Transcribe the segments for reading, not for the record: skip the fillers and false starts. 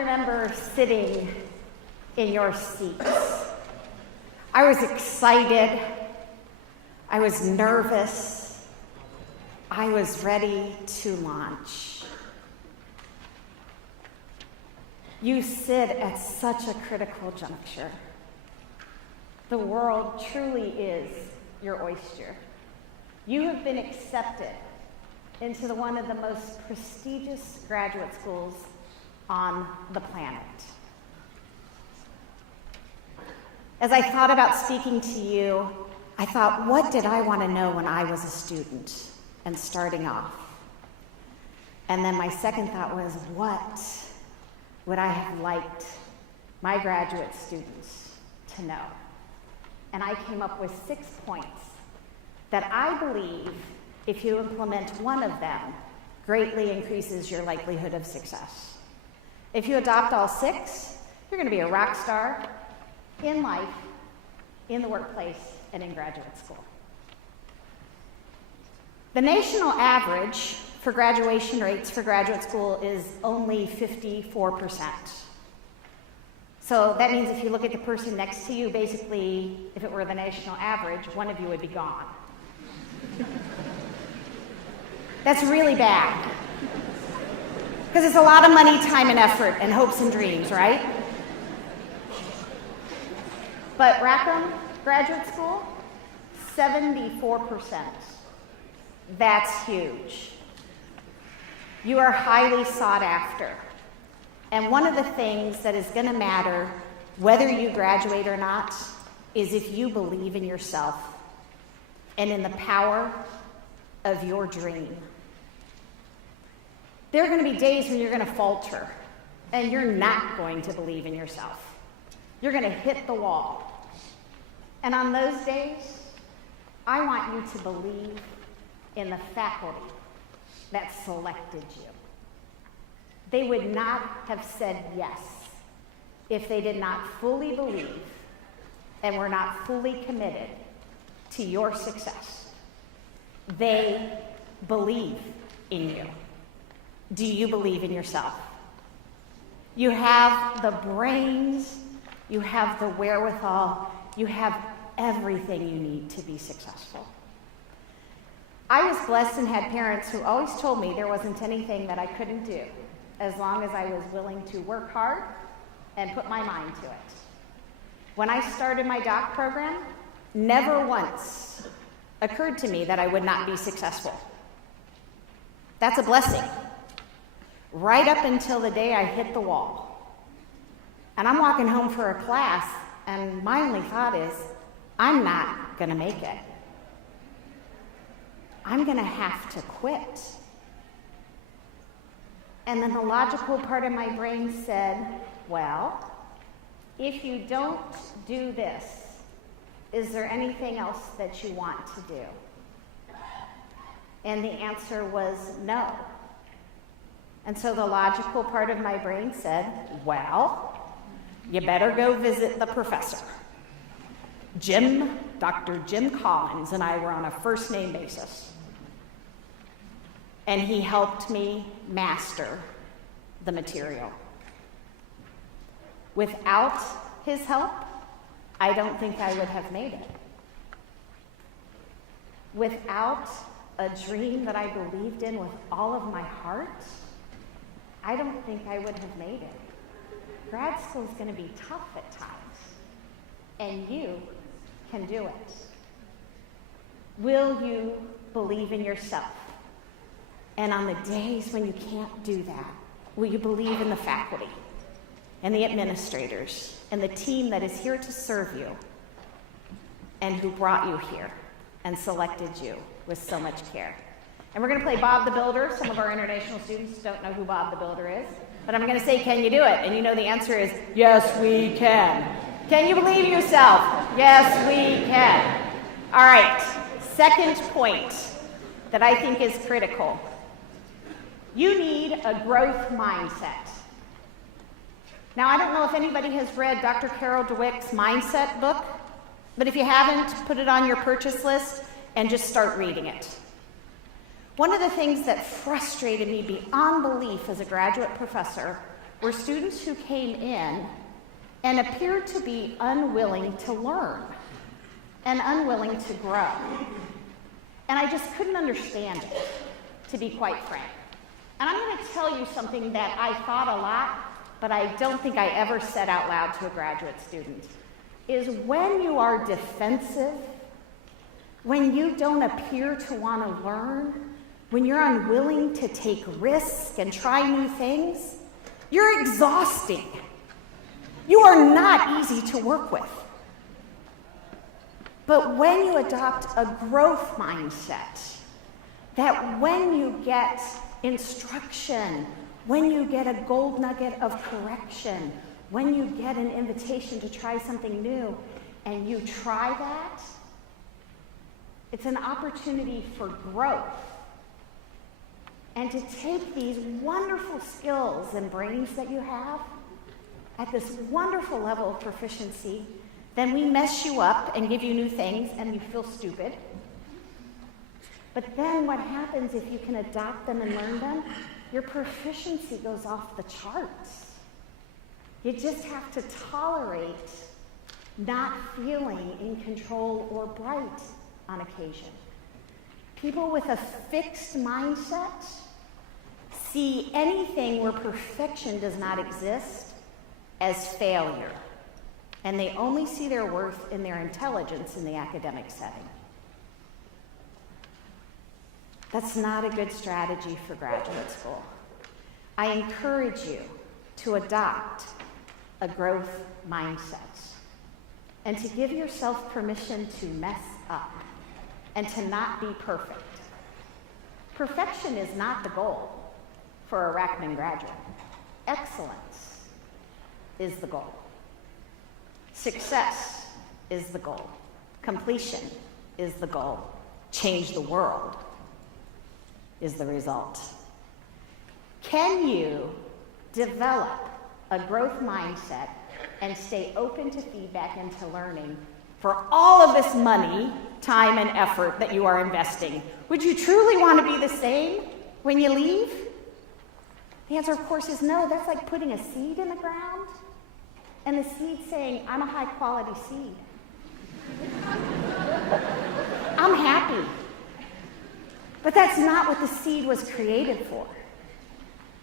remember sitting in your seats. I was excited. I was nervous. I was ready to launch. You sit at such a critical juncture. The world truly is your oyster. You have been accepted into one of the most prestigious graduate schools on the planet. As I thought about speaking to you, I thought, what did I want to know when I was a student and starting off? And then my second thought was, what would I have liked my graduate students to know? And I came up with 6 points that I believe, if you implement one of them, greatly increases your likelihood of success. If you adopt all 6, you're going to be a rock star in life, in the workplace, and in graduate school. The national average for graduation rates for graduate school is only 54%. So that means if you look at the person next to you, basically, if it were the national average, one of you would be gone. That's really bad. Because it's a lot of money, time, and effort, and hopes and dreams, right? But Rackham Graduate School, 74%. That's huge. You are highly sought after. And one of the things that is going to matter, whether you graduate or not, is if you believe in yourself and in the power of your dream. There are going to be days when you're going to falter and you're not going to believe in yourself. You're going to hit the wall. And on those days, I want you to believe in the faculty that selected you. They would not have said yes if they did not fully believe and were not fully committed to your success. They believe in you. Do you believe in yourself? You have the brains, you have the wherewithal, you have everything you need to be successful. I was blessed and had parents who always told me there wasn't anything that I couldn't do as long as I was willing to work hard and put my mind to it. When I started my doc program, never once occurred to me that I would not be successful. That's a blessing. Right up until the day I hit the wall. And I'm walking home for a class, and my only thought is, I'm not going to make it. I'm going to have to quit. And then the logical part of my brain said, well, if you don't do this, is there anything else that you want to do? And the answer was no. And so the logical part of my brain said, well, you better go visit the professor. Dr. Jim Collins and I were on a first name basis. And he helped me master the material. Without his help, I don't think I would have made it. Without a dream that I believed in with all of my heart, I don't think I would have made it. Grad school is going to be tough at times, and you can do it. Will you believe in yourself? And on the days when you can't do that, will you believe in the faculty and the administrators and the team that is here to serve you and who brought you here and selected you with so much care? And we're going to play Bob the Builder. Some of our international students don't know who Bob the Builder is. But I'm going to say, can you do it? And you know the answer is, yes, we can. Can you believe in yourself? Yes, we can. All right, second point that I think is critical. You need a growth mindset. Now, I don't know if anybody has read Dr. Carol Dweck's Mindset book, but if you haven't, put it on your purchase list and just start reading it. One of the things that frustrated me beyond belief as a graduate professor were students who came in and appeared to be unwilling to learn and unwilling to grow. And I just couldn't understand it, to be quite frank. And I'm going to tell you something that I thought a lot, but I don't think I ever said out loud to a graduate student, is when you are defensive, when you don't appear to want to learn, when you're unwilling to take risks and try new things, you're exhausting. You are not easy to work with. But when you adopt a growth mindset, that when you get instruction, when you get a gold nugget of correction, when you get an invitation to try something new, and you try that, it's an opportunity for growth. And to take these wonderful skills and brains that you have at this wonderful level of proficiency, then we mess you up and give you new things and you feel stupid. But then what happens if you can adopt them and learn them? Your proficiency goes off the charts. You just have to tolerate not feeling in control or bright on occasion. People with a fixed mindset see anything where perfection does not exist as failure, and they only see their worth in their intelligence in the academic setting. That's not a good strategy for graduate school. I encourage you to adopt a growth mindset and to give yourself permission to mess up and to not be perfect. Perfection is not the goal for a Rackman graduate. Excellence is the goal. Success is the goal. Completion is the goal. Change the world is the result. Can you develop a growth mindset and stay open to feedback and to learning for all of this money, time, and effort that you are investing? Would you truly want to be the same when you leave? The answer, of course, is no. That's like putting a seed in the ground and the seed saying, I'm a high-quality seed. I'm happy. But that's not what the seed was created for.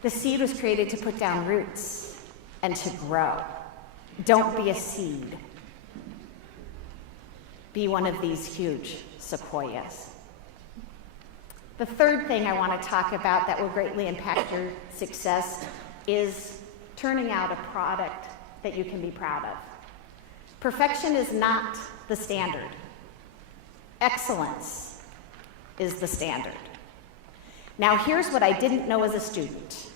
The seed was created to put down roots and to grow. Don't be a seed. Be one of these huge sequoias. The third thing I want to talk about that will greatly impact your success is turning out a product that you can be proud of. Perfection is not the standard. Excellence is the standard. Now, here's what I didn't know as a student.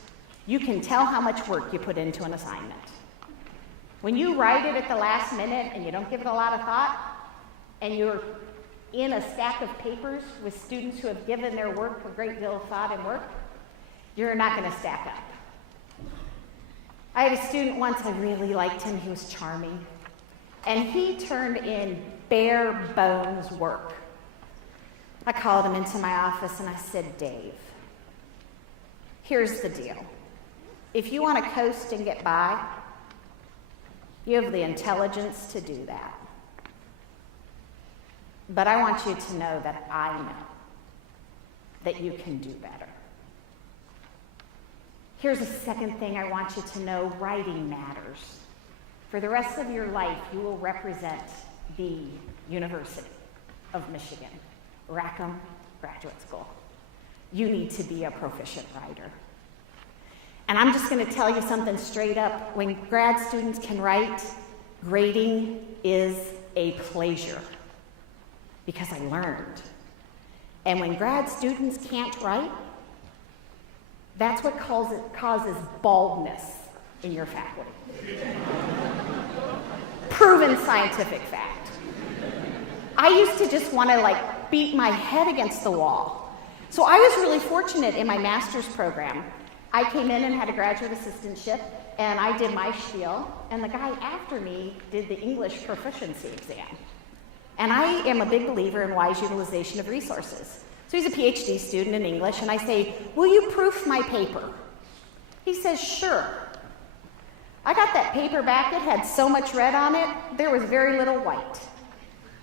You can tell how much work you put into an assignment. When you write it at the last minute and you don't give it a lot of thought, and you're in a stack of papers with students who have given their work a great deal of thought and work, you're not going to stack up. I had a student once, I really liked him, he was charming, and he turned in bare bones work. I called him into my office and I said, Dave, here's the deal. If you want to coast and get by, you have the intelligence to do that. But I want you to know that I know that you can do better. Here's a second thing I want you to know. Writing matters. For the rest of your life, you will represent the University of Michigan, Rackham Graduate School. You need to be a proficient writer. And I'm just going to tell you something straight up. When grad students can write, grading is a pleasure. Because I learned. And when grad students can't write, that's what causes baldness in your faculty. Proven scientific fact. I used to just want to beat my head against the wall. So I was really fortunate in my master's program. I came in and had a graduate assistantship, and I did my spiel, and the guy after me did the English proficiency exam. And I am a big believer in wise utilization of resources. So he's a PhD student in English, and I say, will you proof my paper? He says, sure. I got that paper back. It had so much red on it, there was very little white.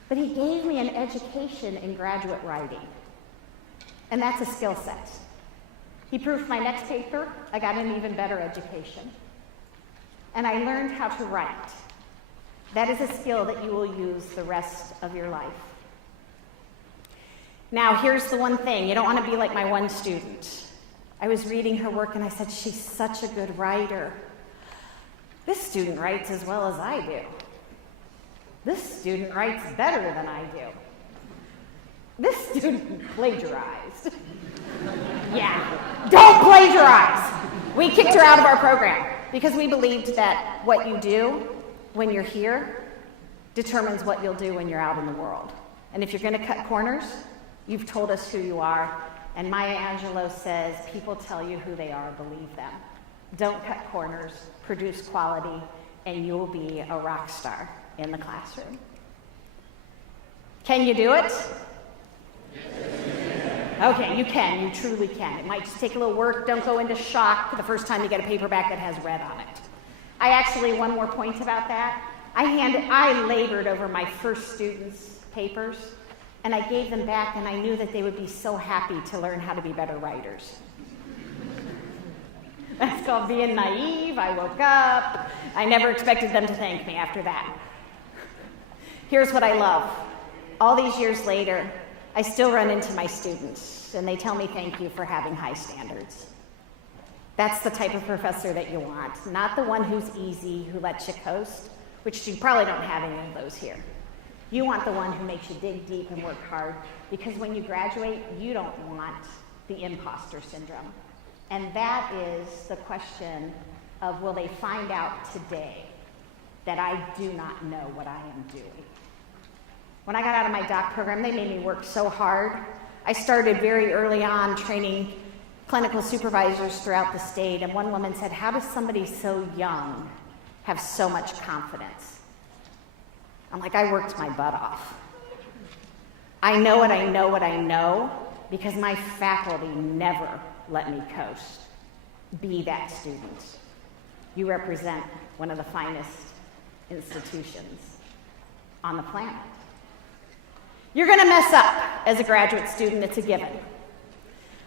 But he gave me an education in graduate writing. And that's a skill set. He proofed my next paper. I got an even better education. And I learned how to write. That is a skill that you will use the rest of your life. Now, here's the one thing. You don't want to be like my one student. I was reading her work and I said, she's such a good writer. This student writes as well as I do. This student writes better than I do. This student plagiarized. Yeah, don't plagiarize. We kicked her out of our program because we believed that what you do when you're here determines what you'll do when you're out in the world. And if you're going to cut corners, you've told us who you are. And Maya Angelou says, people tell you who they are, believe them. Don't cut corners, produce quality, and you'll be a rock star in the classroom. Can you do it? Okay, you can. You truly can. It might just take a little work. Don't go into shock the first time you get a paperback that has red on it. I actually, one more point about that. I labored over my first students' papers, and I gave them back, and I knew that they would be so happy to learn how to be better writers. That's called being naive. I woke up. I never expected them to thank me after that. Here's what I love. All these years later, I still run into my students, and they tell me thank you for having high standards. That's the type of professor that you want, not the one who's easy, who lets you coast, which you probably don't have any of those here. You want the one who makes you dig deep and work hard, because when you graduate, you don't want the imposter syndrome. And that is the question of, will they find out today that I do not know what I am doing? When I got out of my doc program, they made me work so hard. I started very early on training clinical supervisors throughout the state, and one woman said, how does somebody so young have so much confidence? I'm like, I worked my butt off. I know what I know what I know because my faculty never let me coast. Be that student. You represent one of the finest institutions on the planet. You're going to mess up as a graduate student, it's a given.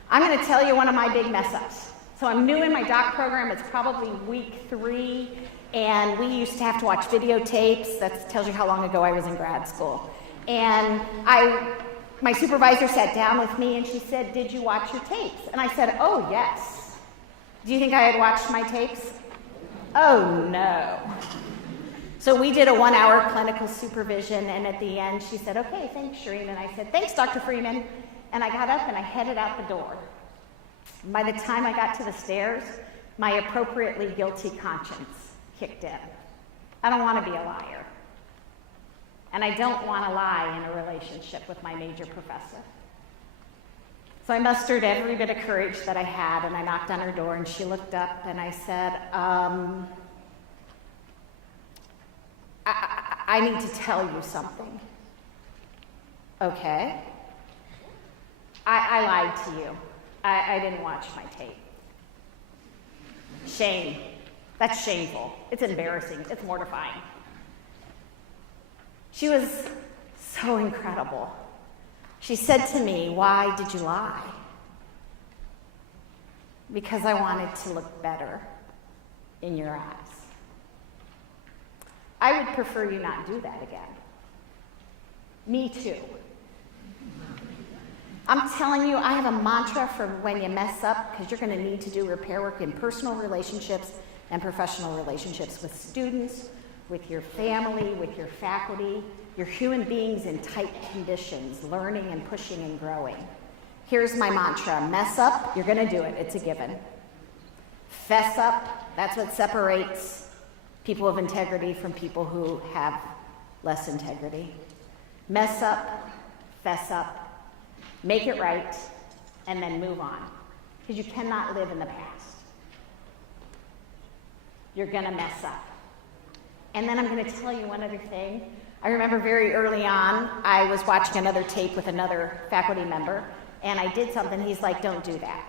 I'm going to tell you one of my big mess ups. So I'm new in my doc program, it's probably week 3, and we used to have to watch videotapes. That tells you how long ago I was in grad school. And my supervisor sat down with me and she said, did you watch your tapes? And I said, oh yes. Do you think I had watched my tapes? Oh no. So we did a 1-hour clinical supervision, and at the end she said, okay, thanks, Sherene. And I said, thanks, Dr. Freeman. And I got up and I headed out the door. By the time I got to the stairs, my appropriately guilty conscience kicked in. I don't want to be a liar. And I don't want to lie in a relationship with my major professor. So I mustered every bit of courage that I had, and I knocked on her door, and she looked up, and I said, I need to tell you something. Okay. I lied to you. I didn't watch my tape. Shame. That's shameful. It's embarrassing. It's mortifying. She was so incredible. She said to me, why did you lie? Because I wanted to look better in your eyes. I would prefer you not do that again. Me too. I'm telling you, I have a mantra for when you mess up, because you're going to need to do repair work in personal relationships and professional relationships with students, with your family, with your faculty. You're human beings in tight conditions, learning and pushing and growing. Here's my mantra. Mess up, you're going to do it. It's a given. Fess up, that's what separates people of integrity from people who have less integrity. Mess up, fess up, make it right, and then move on. Because you cannot live in the past. You're going to mess up. And then I'm going to tell you one other thing. I remember very early on, I was watching another tape with another faculty member, and I did something. He's like, don't do that.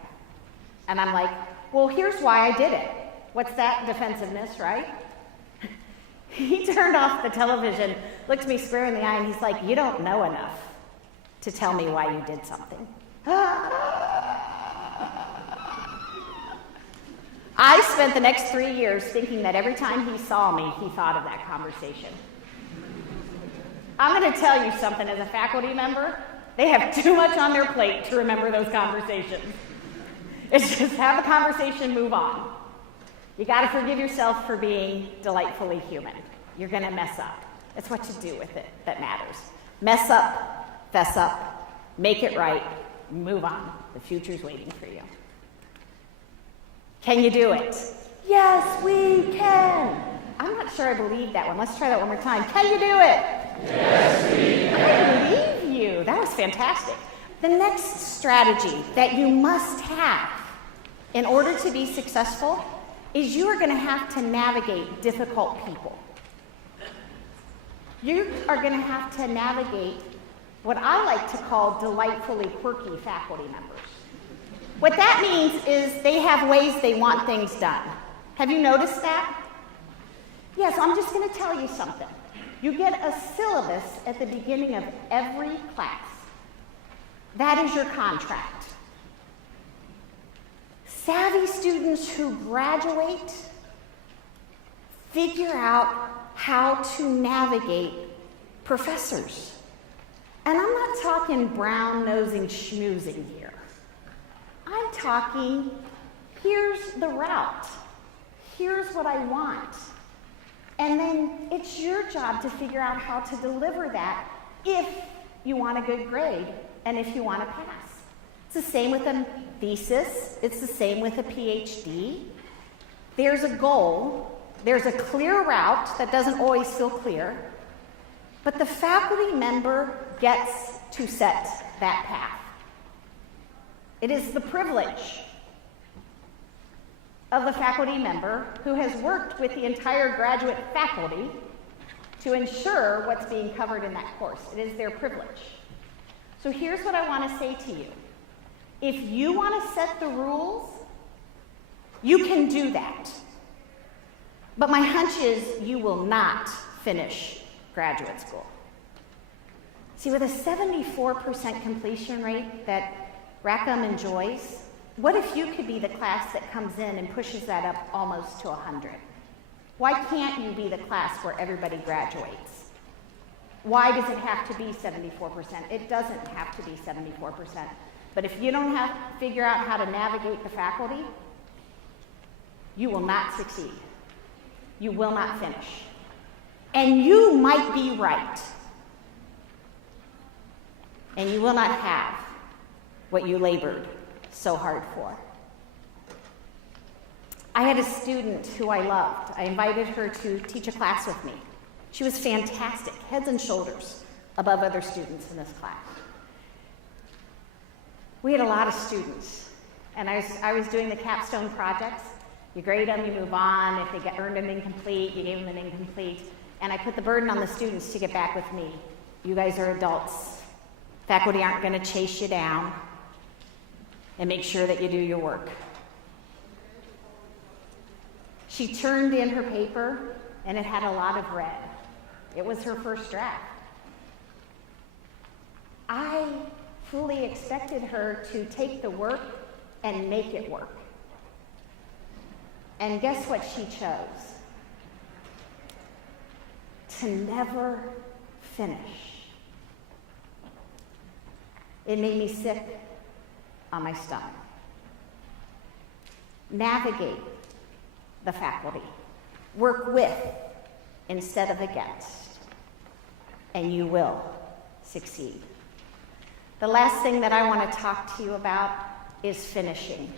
And I'm like, well, here's why I did it. What's that? Defensiveness, right? He turned off the television, looked me square in the eye, and he's like, you don't know enough to tell me why you did something. I spent the next 3 years thinking that every time he saw me, he thought of that conversation. I'm going to tell you something as a faculty member. They have too much on their plate to remember those conversations. It's just have the conversation, move on. You got to forgive yourself for being delightfully human. You're going to mess up. It's what you do with it that matters. Mess up, fess up, make it right, move on. The future's waiting for you. Can you do it? Yes, we can. I'm not sure I believe that one. Let's try that one more time. Can you do it? Yes, we can. I believe you. That was fantastic. The next strategy that you must have in order to be successful is you are going to have to navigate difficult people. You are going to have to navigate what I like to call delightfully quirky faculty members. What that means is they have ways they want things done. Have you noticed that? Yes, I'm just going to tell you something. You get a syllabus at the beginning of every class. That is your contract. Savvy students who graduate figure out how to navigate professors. And I'm not talking brown-nosing schmoozing here. I'm talking, here's the route. Here's what I want. And then it's your job to figure out how to deliver that if you want a good grade and if you want to pass. It's the same with a thesis. It's the same with a PhD. There's a goal. There's a clear route that doesn't always feel clear. But the faculty member gets to set that path. It is the privilege of the faculty member who has worked with the entire graduate faculty to ensure what's being covered in that course. It is their privilege. So here's what I want to say to you. If you want to set the rules, you can do that. But my hunch is you will not finish graduate school. See, with a 74% completion rate that Rackham enjoys, what if you could be the class that comes in and pushes that up almost to 100? Why can't you be the class where everybody graduates? Why does it have to be 74%? It doesn't have to be 74%. But if you don't figure out how to navigate the faculty, you will not succeed. You will not finish. And you might be right. And you will not have what you labored so hard for. I had a student who I loved. I invited her to teach a class with me. She was fantastic, heads and shoulders above other students in this class. We had a lot of students, and I was doing the capstone projects. You grade them, you move on. If they earned an incomplete, you gave them an incomplete. And I put the burden on the students to get back with me. You guys are adults. Faculty aren't going to chase you down, and make sure that you do your work. She turned in her paper, and it had a lot of red. It was her first draft. I fully expected her to take the work and make it work. And guess what she chose? To never finish. It made me sick on my stomach. Navigate the faculty. Work with instead of against. And you will succeed. The last thing that I want to talk to you about is finishing.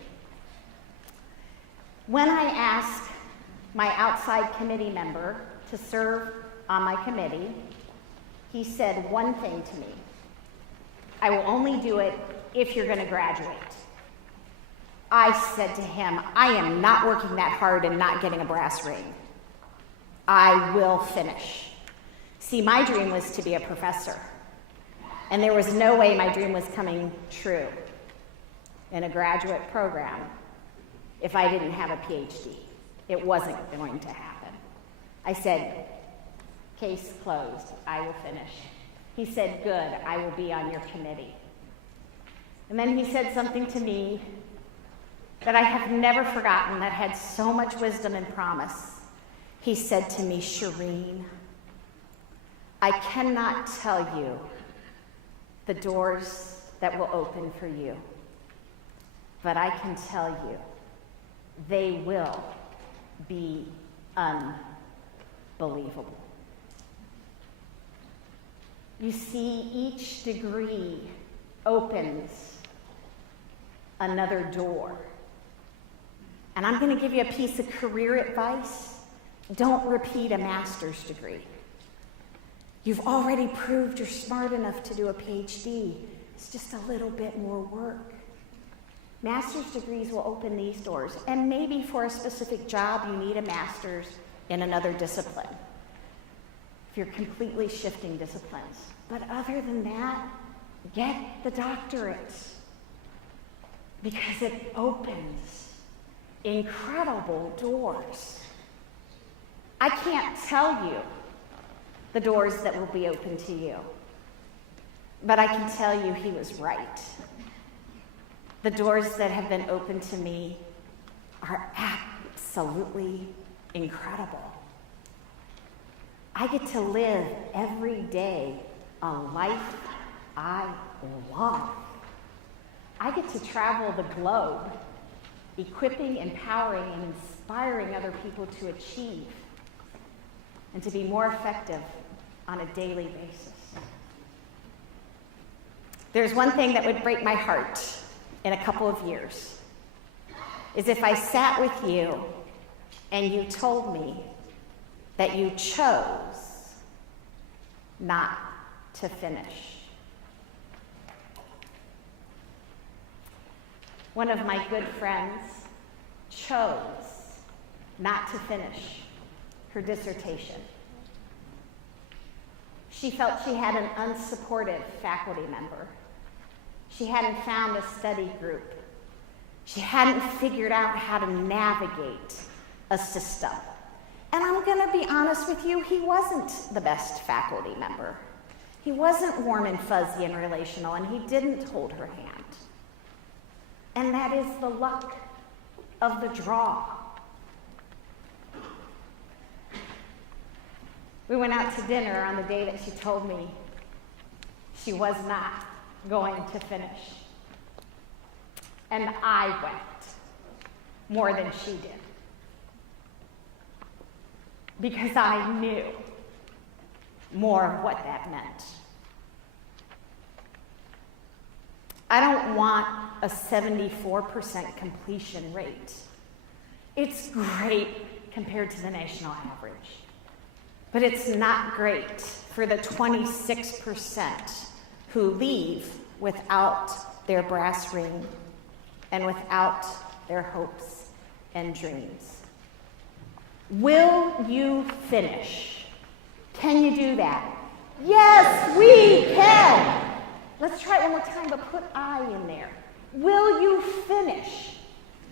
When I asked my outside committee member to serve on my committee, he said one thing to me. I will only do it if you're going to graduate. I said to him, I am not working that hard and not getting a brass ring. I will finish. See, my dream was to be a professor. And there was no way my dream was coming true in a graduate program if I didn't have a PhD. it wasn't going to happen. I said, case closed, I will finish. He said, good, I will be on your committee. And then he said something to me that I have never forgotten that had so much wisdom and promise. He said to me, Sherene, I cannot tell you the doors that will open for you, but I can tell you they will be unbelievable. You see, each degree opens another door. And I'm going to give you a piece of career advice. Don't repeat a master's degree. You've already proved you're smart enough to do a PhD. It's just a little bit more work. Master's degrees will open these doors. And maybe for a specific job, you need a master's in another discipline. If you're completely shifting disciplines. But other than that, get the doctorate. Because it opens incredible doors. I can't tell you the doors that will be open to you, but I can tell you he was right. The doors that have been opened to me are absolutely incredible. I get to live every day a life I love. I get to travel the globe, equipping, empowering, and inspiring other people to achieve and to be more effective on a daily basis. There's one thing that would break my heart in a couple of years, is if I sat with you and you told me that you chose not to finish. One of my good friends chose not to finish her dissertation. She felt she had an unsupportive faculty member. She hadn't found a study group. She hadn't figured out how to navigate a system. And I'm going to be honest with you, he wasn't the best faculty member. He wasn't warm and fuzzy and relational, and he didn't hold her hand. And that is the luck of the draw. We went out to dinner on the day that she told me she was not going to finish. And I went more than she did. Because I knew more of what that meant. I don't want a 74% completion rate. It's great compared to the national average. But it's not great for the 26% who leave without their brass ring and without their hopes and dreams. Will you finish? Can you do that? Yes, we can. Let's try it one more time, but put I in there. Will you finish?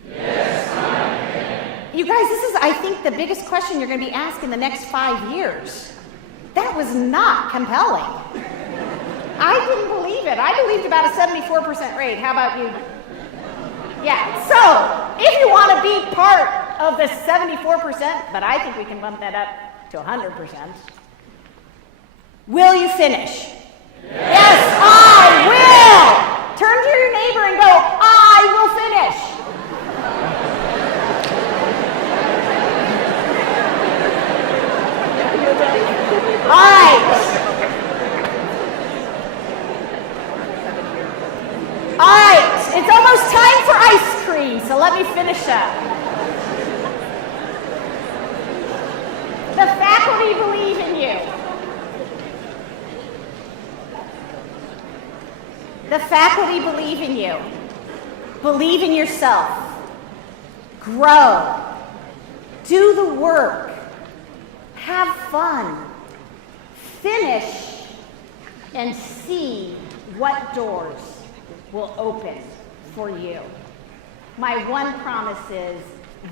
Yes, I can. You guys, this is, I think, the biggest question you're going to be asked in the next 5 years. That was not compelling. I didn't believe it. I believed about a 74% rate. How about you? Yeah, so if you want to be part of the 74%, but I think we can bump that up to 100%, will you finish? Yes, I will! Turn to your neighbor and go, I will finish. All right. All right, it's almost time for ice cream, so let me finish up. The faculty believe in you. The faculty believe in you. Believe in yourself. Grow. Do the work. Have fun. Finish and see what doors will open for you. My one promise is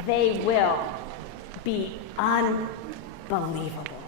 they will be unbelievable.